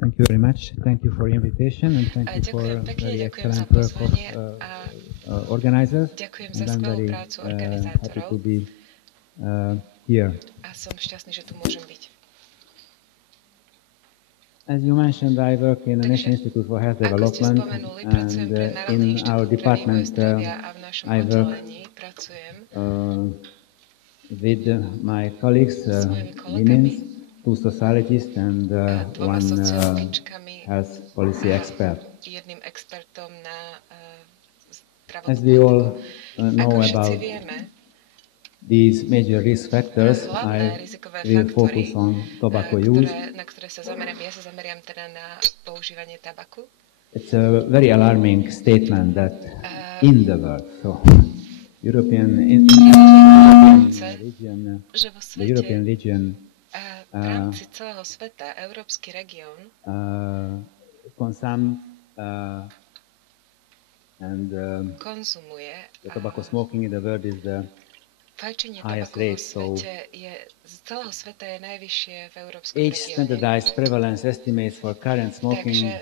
Thank you very much. Thank you for invitation and thank you for very excellent work of organizers. And I'm very happy to be here. As you mentioned, I work in the National Institute for Health Development, and in our department I work with my colleagues, women, two sociologists and one health policy expert. As we all know about these major risk factors, I will focus on tobacco use. It's a very alarming statement that in the world, so the European region consumes and the tobacco smoking in the world is the highest rate. So each standardized prevalence estimates for current smoking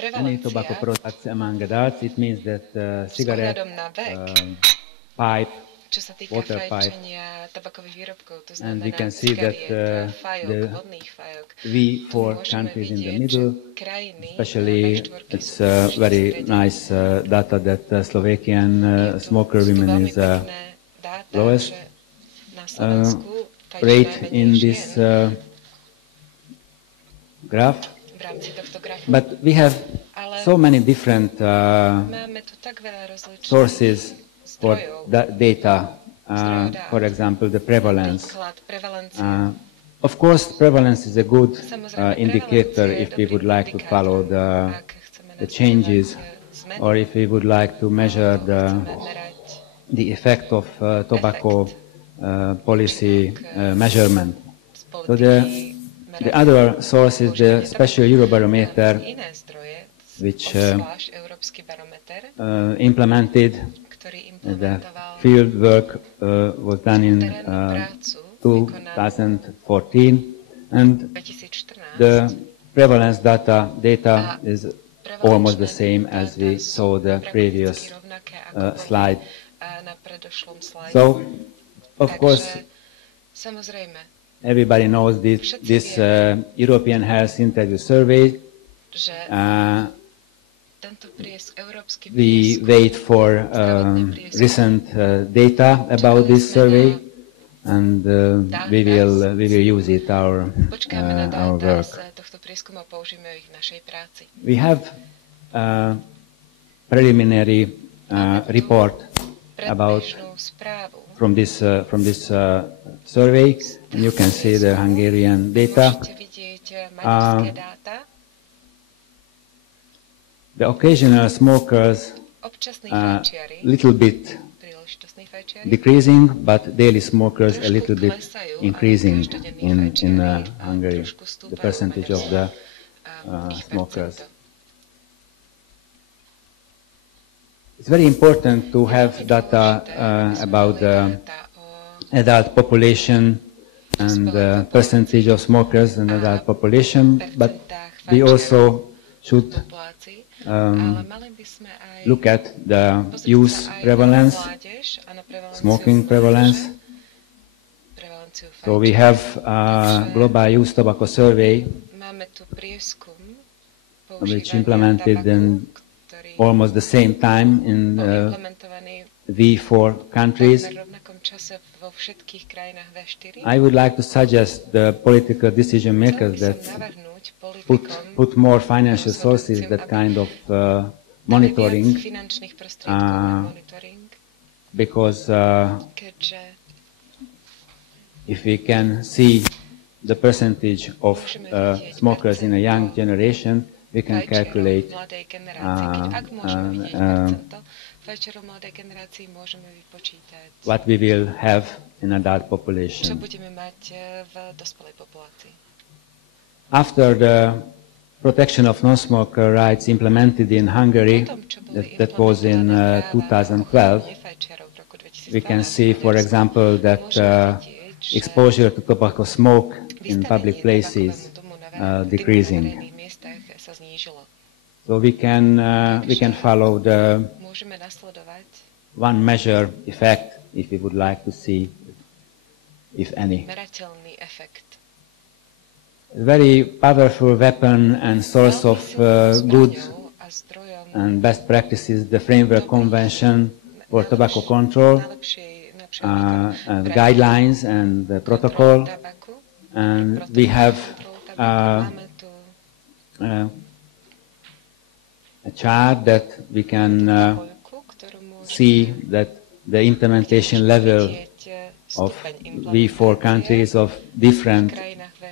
any tobacco products among adults. It means that cigarette, pipe, water pipe, and we can see that the V4 countries in the middle, especially it's very nice data that Slovakian smoker women is lowest rate in this graph. But we have so many different sources for that data, for example, the prevalence. Of course, prevalence is a good indicator if we would like to follow the changes, or if we would like to measure the effect of tobacco policy measurement. So the other source is the special Eurobarometer, which implemented. The field work was done in 2014, and the prevalence data is almost the same as we saw the previous slide. So, of course, everybody knows this European Health Interview Survey. We wait for recent data about this survey, and we will use it our work. We have a preliminary report about from this survey, and you can see the Hungarian data. The occasional smokers little bit decreasing, but daily smokers a little bit increasing in Hungary, the percentage of the smokers. It's very important to have data about the adult population and the percentage of smokers in adult population, but we also should look at the youth prevalence, smoking prevalence. So we have a Global Youth Tobacco Survey, which implemented in almost the same time in V4 countries. I would like to suggest the political decision makers that put more financial sources, that kind of monitoring, because if we can see the percentage of smokers in a young generation, we can calculate what we will have in adult population. After the protection of non-smoker rights implemented in Hungary, that was in 2012, we can see, for example, that exposure to tobacco smoke in public places decreasing. So we can follow the one measure effect if we would like to see, if any. A very powerful weapon and source of good and best practices, the Framework Convention for Tobacco Control, and guidelines and the protocol. And we have a chart that we can see that the implementation level of V4 countries of different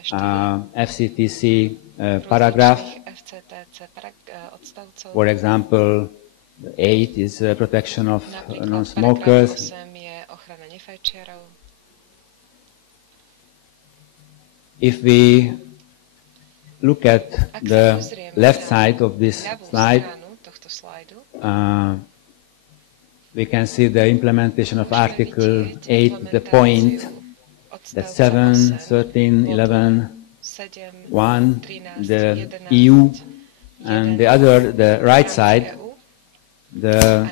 FCTC paragraph. For example, 8 is protection of non-smokers. If we look at the left side of this slide, we can see the implementation of Article 8, the point that 7, 13, 11, 1, the EU, and the other, the right side, the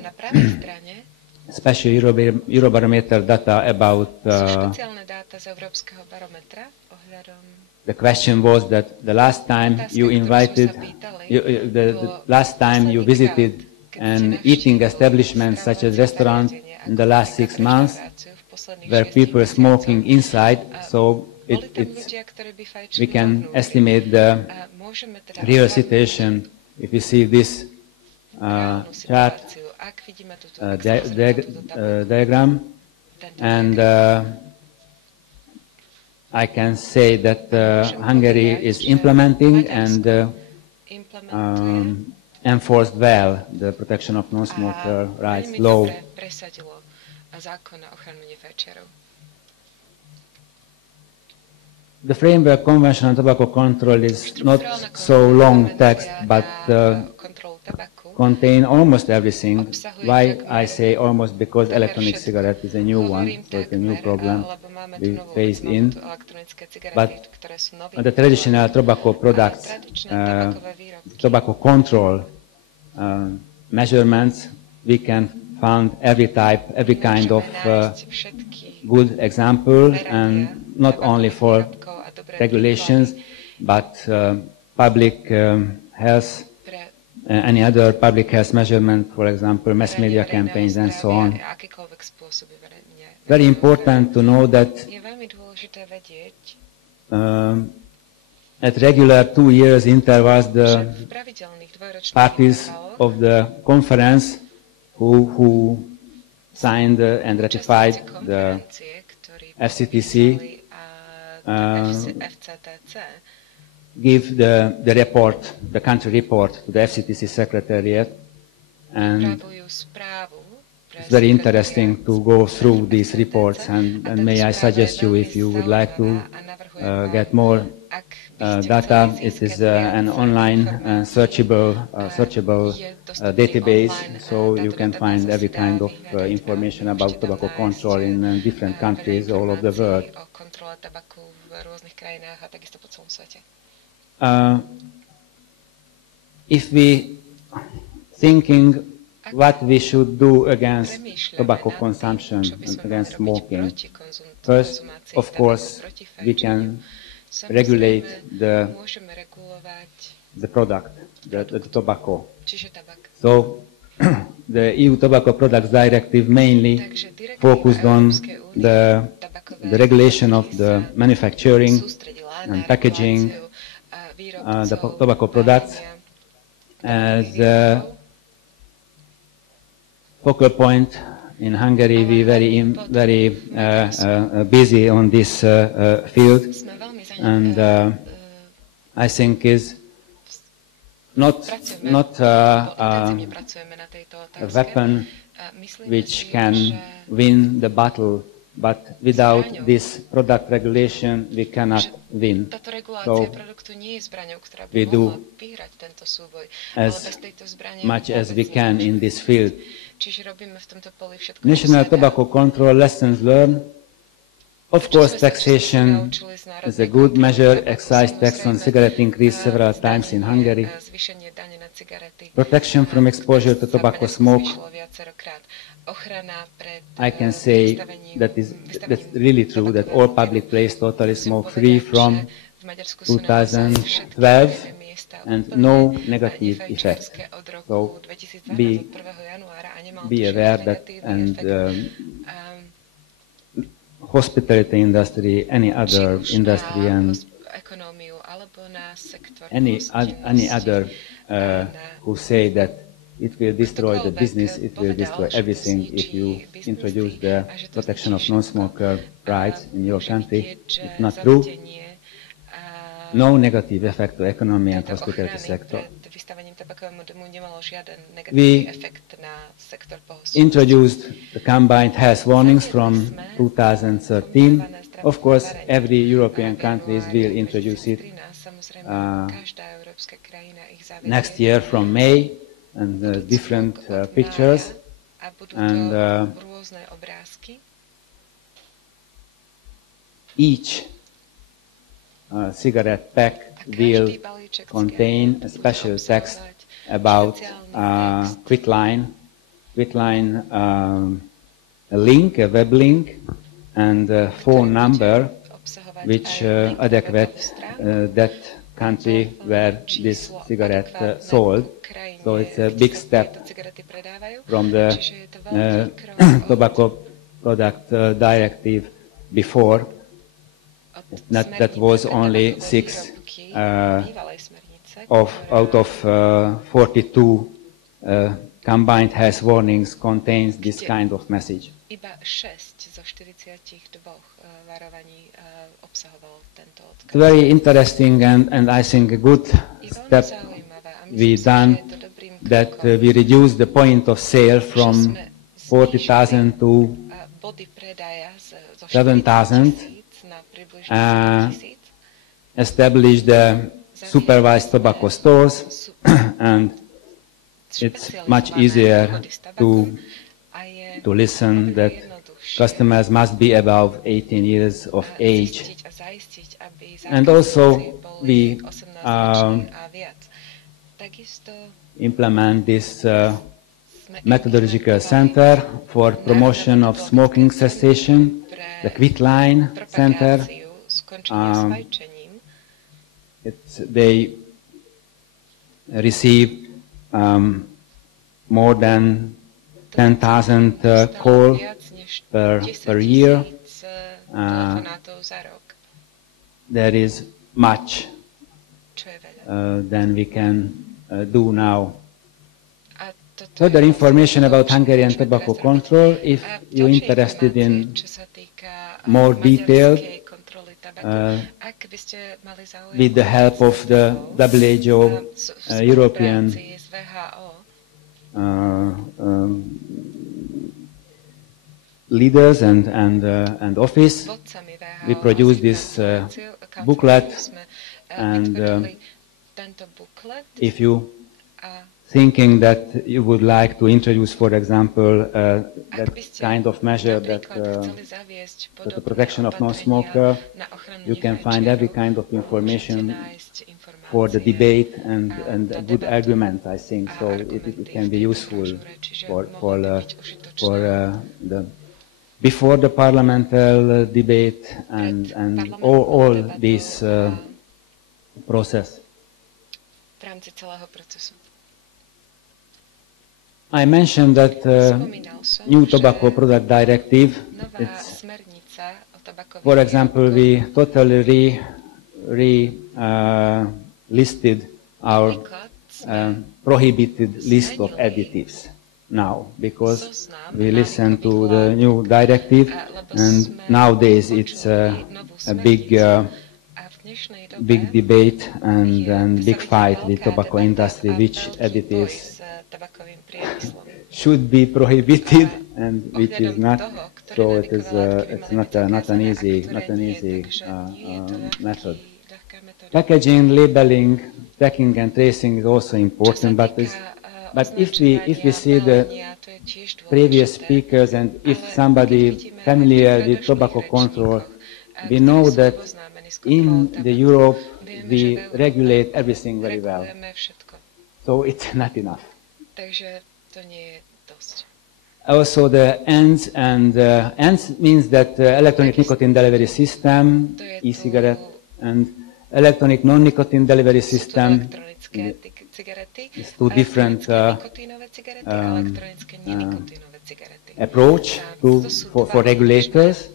special Eurobarometer data about the question was that the last time you the last time you visited an eating establishment such as restaurant in the last 6 months, where people are smoking inside, so we can estimate the real situation if you see this chart diagram, and I can say that Hungary is implementing and enforced well the protection of non-smoker rights law. The Framework Convention on Tobacco Control is not so long text, but contain almost everything. Why I say almost? Because electronic cigarette is a new one, so it's a new problem we faced in. But the traditional tobacco products, tobacco control measurements, we can find every type, every kind of good example, and not only for regulations, but public health, any other public health measurement, for example, mass media campaigns and so on. Very important to know that at regular 2 years intervals, the parties of the conference who signed and ratified the FCTC give the report, the country report, to the FCTC Secretariat, and it's very interesting to go through these reports, and may I suggest you, if you would like to get more data, it is an online searchable database, so you can find every kind of information about tobacco control in different countries all over the world. If we thinking what we should do against tobacco consumption and against smoking, first, of course, we can regulate the product, the tobacco. So the EU Tobacco Products Directive mainly focused on the regulation of the manufacturing and packaging the tobacco products. As a focal point in Hungary, we very busy on this field, and I think is not a weapon which can win the battle, but without this product regulation we cannot win. So we do as much as we can in this field. National tobacco control lessons learned. Of course, taxation is a good measure. Excise tax on cigarette increased several times in Hungary. Protection from exposure to tobacco smoke. I can say that's really true, that all public places totally smoke-free from 2012 and no negative effect. So be aware that, and hospitality industry, any other industry, and any other who say that it will destroy the business, it will destroy everything if you introduce the protection of non-smoker rights in your country. It's not true. No negative effect to economy and hospitality sector. We introduced the combined health warnings from 2013. Of course, every European country will introduce it next year from May, and different pictures. And each cigarette pack will contain a special text about quitline, a link, a web link, and a phone number which adequate that country where this cigarette sold. So it's a big step from the Tobacco Products Directive before. That was only 6 out of 42 combined health warnings contains this kind of message. It's very interesting and I think a good step we done, that we reduced the point of sale from 40,000 to 7,000, established the supervised tobacco stores, and it's much easier to listen that customers must be above 18 years of age. And also we implement this methodological center for promotion of smoking cessation, the Quitline Center. They receive more than 10,000 calls per year. There is much than we can do now. Further information about Hungarian tobacco control, if you're interested in more detail, with the help of the WHO European leaders and office, we produce this booklet, and if you thinking that you would like to introduce, for example, that kind of measure, that the protection of non-smoker, you can find every kind of information for the debate and a good argument, I think. So it can be useful for the before the parliamentary debate and all this process. I mentioned that new Tobacco Product Directive, it's, for example, we totally listed our prohibited list of additives now, because we listen to the new directive, and nowadays it's a big debate and big fight with tobacco industry, which additives should be prohibited and which is not. So it is it's not an easy method. Packaging, labeling, tracking and tracing is also important, but if we see the previous speakers, and if somebody familiar with tobacco control we know that in the Europe we regulate everything very well. So it's not enough. Also the ENDS, and ENDS means that electronic nicotine delivery system, e-cigarette, and electronic non-nicotine delivery system is two different approach for regulators.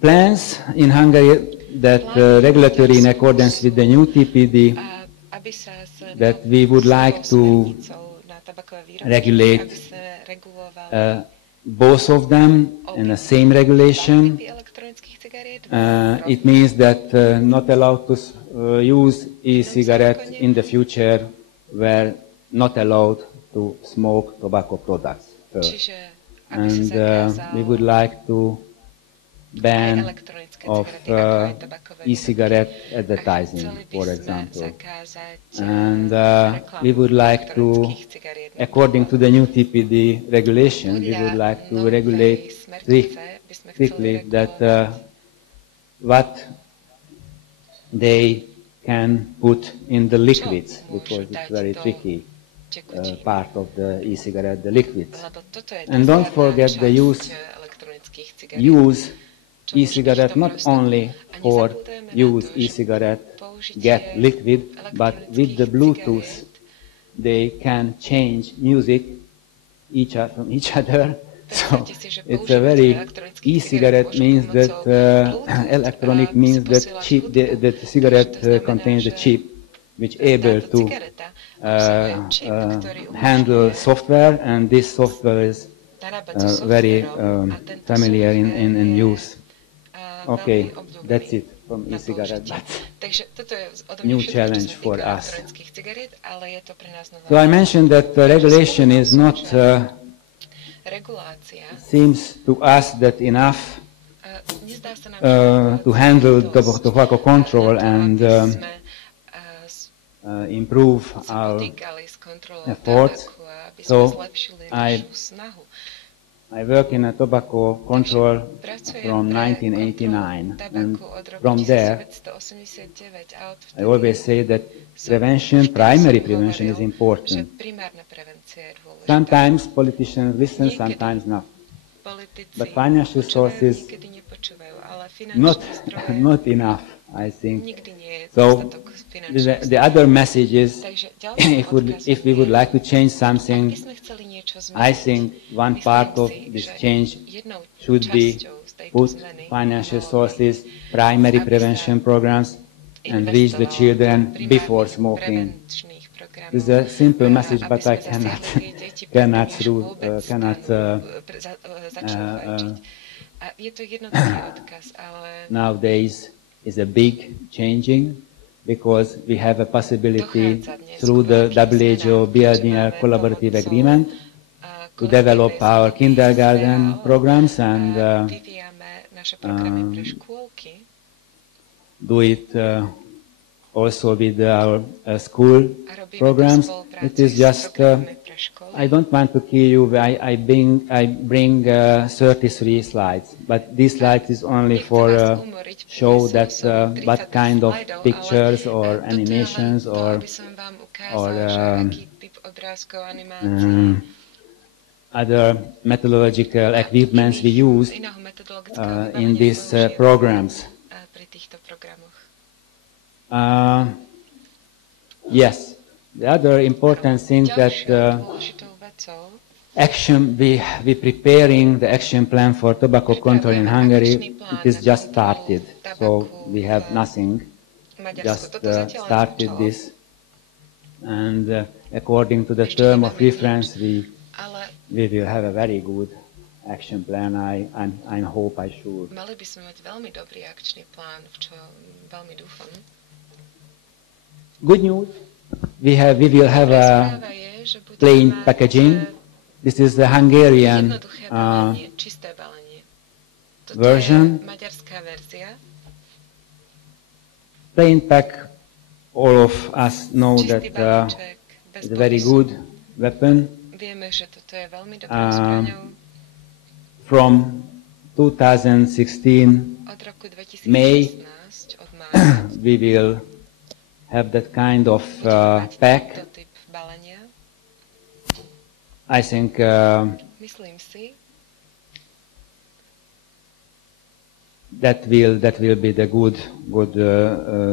Plans in Hungary that regulatory in accordance with the new TPD that we would like to regulate both of them in the same regulation. It means that not allowed to use e-cigarette in the future were not allowed to smoke tobacco products. And we would like to ban of e-cigarette advertising, for example. And we would like to, according to the new TPD regulation, we would like to regulate strictly that what they can put in the liquids, because it's very tricky part of the e-cigarette, the liquids. And don't forget the use e-cigarette not only for use e-cigarette get liquid, but with the Bluetooth they can change music from each other. So it's a very e-cigarette means that electronic means that chip, the cigarette contains a chip which able to handle software, and this software is very familiar in use. Okay, that's it from e-cigarette, but new challenge for us. So I mentioned that regulation is not, seems to us that enough to handle tobacco control and improve our efforts. So I work in a tobacco control from 1989, and from there I always say that prevention, primary prevention is important. Sometimes politicians listen, sometimes not. But financial sources, not enough, I think. So the other message is, if we would like to change something, I think one part of this change should be put financial sources, primary prevention programs, and reach the children before smoking. This is a simple message, but I nowadays is a big changing, because we have a possibility through the WHO Biennial Collaborative Agreement to develop our kindergarten programs and do it also with our school programs. It is just, I don't want to kill you, I bring 33 slides, but this slide is only for show that what kind of pictures or animations or other methodological equipments we use in these programs. Yes, the other important thing that action, we preparing the action plan for tobacco control in Hungary. It is just started, so we have nothing, just started this, and according to the term of reference we will have a very good action plan. I hope, I sure. Mali by sme mať veľmi dobrý akčný plán, v čo veľmi dúfam. Good news, we will have a plain packaging. This is the Hungarian version. Plain pack, all of us know that it's a very good weapon. From 2016 od roku 2016, May, od mája, we will have that kind of pack. typ balenia. I think Myslím si, that will be the good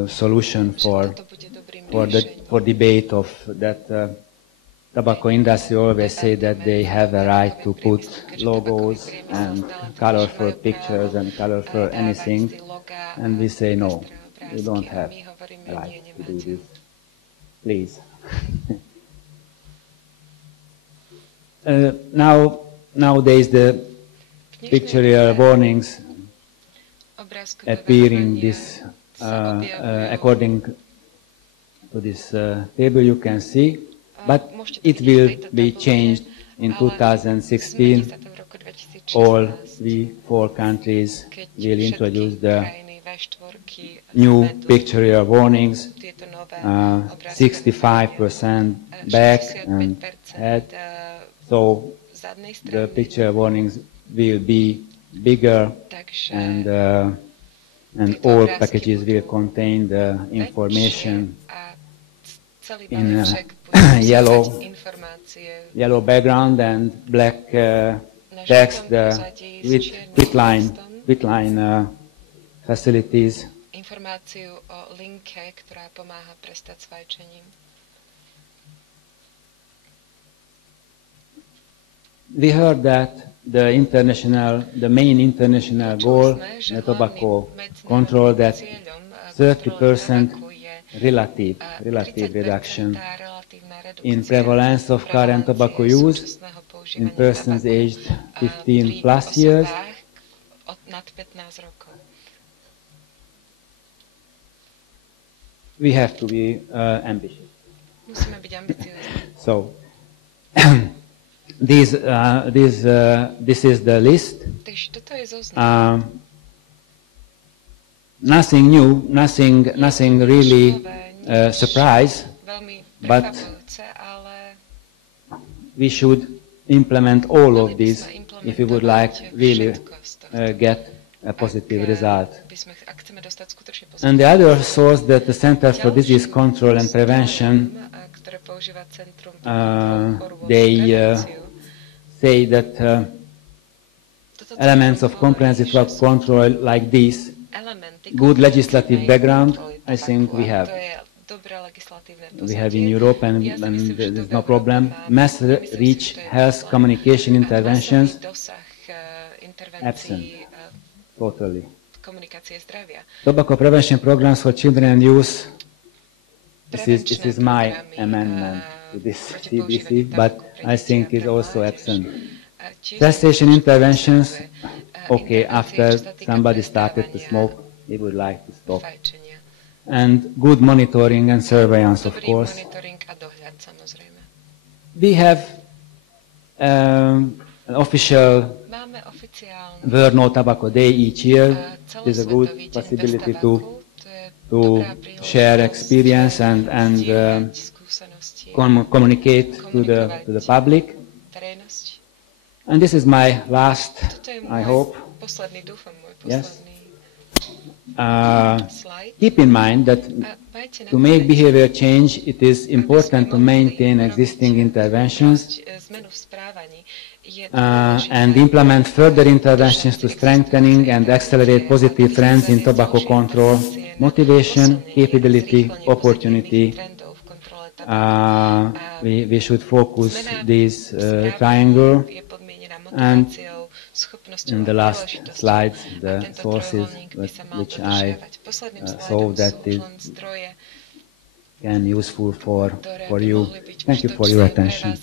solution for debate of that. Tobacco industry always say that they have a right to put logos and colorful pictures and colorful anything, and we say no, you don't have a right to do this. Please. Nowadays the pictorial warnings appearing this according to this table you can see, but it will be changed in 2016. All the 4 countries will introduce the new pictorial warnings, 65% back and head, so the pictorial warnings will be bigger, and all packages will contain the information in yellow background and black text, with quitline facilities. Informáciu o linke, ktorá pomáha prestať s fajčením. We heard that the main international goal in tobacco control, that 30% relative reduction in prevalence of current tobacco use in persons aged 15 plus years. We have to be ambitious. So this is the list. Nothing new, nothing really surprise, but we should implement all of these if we would like really get a positive result. And the other source that the Center for Disease Control and Prevention, they say that elements of comprehensive drug control like this, good legislative background, I think we have. We have in Europe, and there's no problem. Mass reach health communication interventions, absent, totally. Tobacco prevention programs for children and youth. This is my amendment to this TBC, but I think it's also absent. Cessation interventions, okay, after somebody started to smoke, we would like to stop. And good monitoring and surveillance, of course. We have an official World No Tobacco Day each year. It is a good possibility to share experience and communicate to the public. And this is my last, I hope. Yes. Keep in mind that to make behavior change, it is important to maintain existing interventions and implement further interventions to strengthening and accelerate positive trends in tobacco control, motivation, capability, opportunity. We should focus this triangle. And in the last slides, the sources which I saw that it can be useful for you. Thank you for your attention.